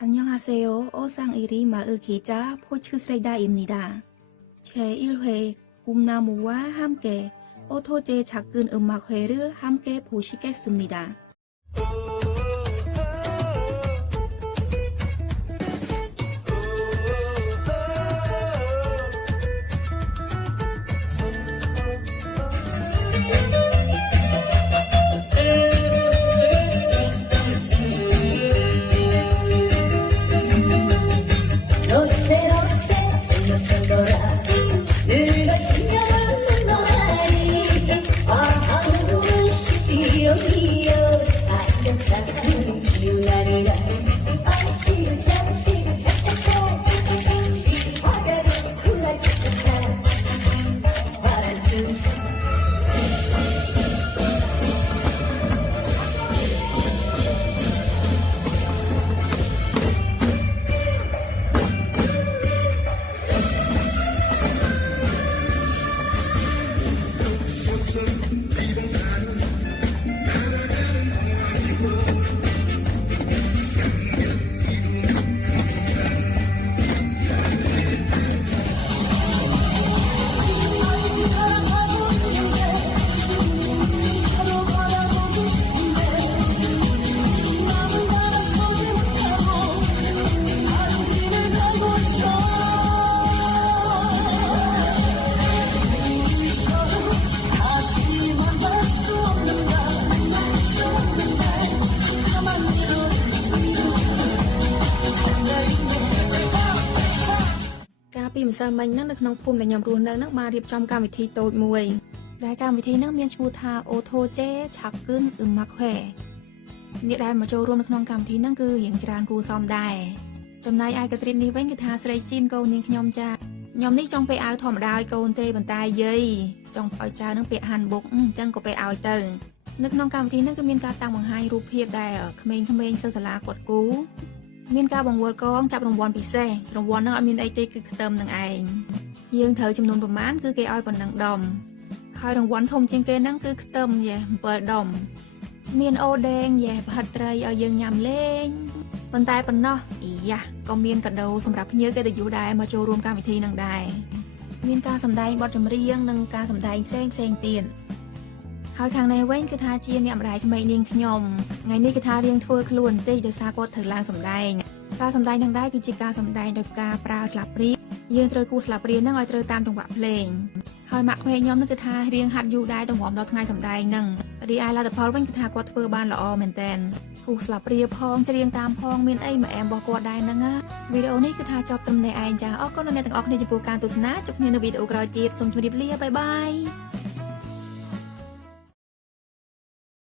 안녕하세요. 어상이리 마을 기자 포츠스레이다입니다. 제1회 꿈나무와 함께 오토제 작은 음악회를 함께 보시겠습니다.ពីម្សិលមិញហ្នឹងនៅក្នុងភូមិដែលខ្ញុំរស់នៅហ្នឹងបានរៀបចំកម្មវិធីតូចមួយដែលកម្មវិធីហ្នឹងមានឈ្មោះថា Otoje Chakun Umakhe អ្នកដែលមកចូលរួមនៅក្នុងកម្មវិធីហ្នឹងគឺរៀងច្រើនគូសំដែរចំណែកឯកត្រៀតនេះវិញគឺថាស្រីជីនកូននាងខ្ញុំចាខ្ញុំនេះចង់ពាក់អាវធម្មតាឲ្យកូនទេប៉ុន្តែយាយចង់ឲ្យចៅហ្នឹងពាក់ហាន់បុកអញ្ចឹងក៏ពាក់ឲ្យទៅនៅក្នុងកម្មវិធីហ្នឹងគឺមានការតាំងបង្ហាញរូបភាពដែលក្មេងៗសិស្សសាលាគាត់គូមានការបង្វល់កងចាប់រង្វាន់ពិសេសរង្វាន់ហ្នឹងអត់មានអីទេគឺខ្ទឹមនឹងឯងយើងត្រូវចំនួនប្រមាណគឺគេឲ្យប៉ុណ្ណឹងដុំហើយរង្វាន់ធំជាងគេហ្នឹងគឺខ្ទឹម7ដុំមានអូដេងប្រហិតត្រីឲ្យយើងញ៉ាំលេងប៉ុន្តែប៉ុណ្ណោះក៏មានកាដូសម្រាប់ភ្ញៀវកិត្តិយសដែរមកចូលរួមកម្មវិធីហ្នឹងដែរមានការសម្ដែងបទចម្រៀងនិងការសម្ដែងផ្សេងទៀតហើយខាងនេះវិញគឺថាជាអ្នកម្ដាយក្មេកនាងខ្ញុំថ្ងៃនេះគឺថារៀងធ្វើខ្លួនបន្តិចដោយសារគាត់ត្រូវឡើងសម្ដែងការសម្ដែងនឹងដែរគឺជាការសម្ដែងដោយការប្រើស្លាបព្រាយើងត្រូវគូស្លាបព្រាហ្នឹងឲ្យត្រូវតាមចង្វាក់ភ្លេងហើយម៉ាក់ក្មេកខ្ញុំហ្នឹងគឺថារៀងហាត់យូរដែរទម្រាំដល់ថ្ងៃសម្ដែងហ្នឹងរីឯលទ្ធផលវិញគឺថាគាត់ធ្វើបានល្អមែនតើគូស្លាបព្រាផងច្រៀងតាមផងមានអីមកអែមរបស់គាត់ដែរហ្នឹងណាវីដេអូនេះគឺថាចប់ត្រឹមតែឯងចាអរគុណអ្នកទាំងអស់គ្នាចំពោះការទស្សនាជួបគ្នានៅវីដេអូក្រោយទៀតសូមជម្រាបលាបាយបាយ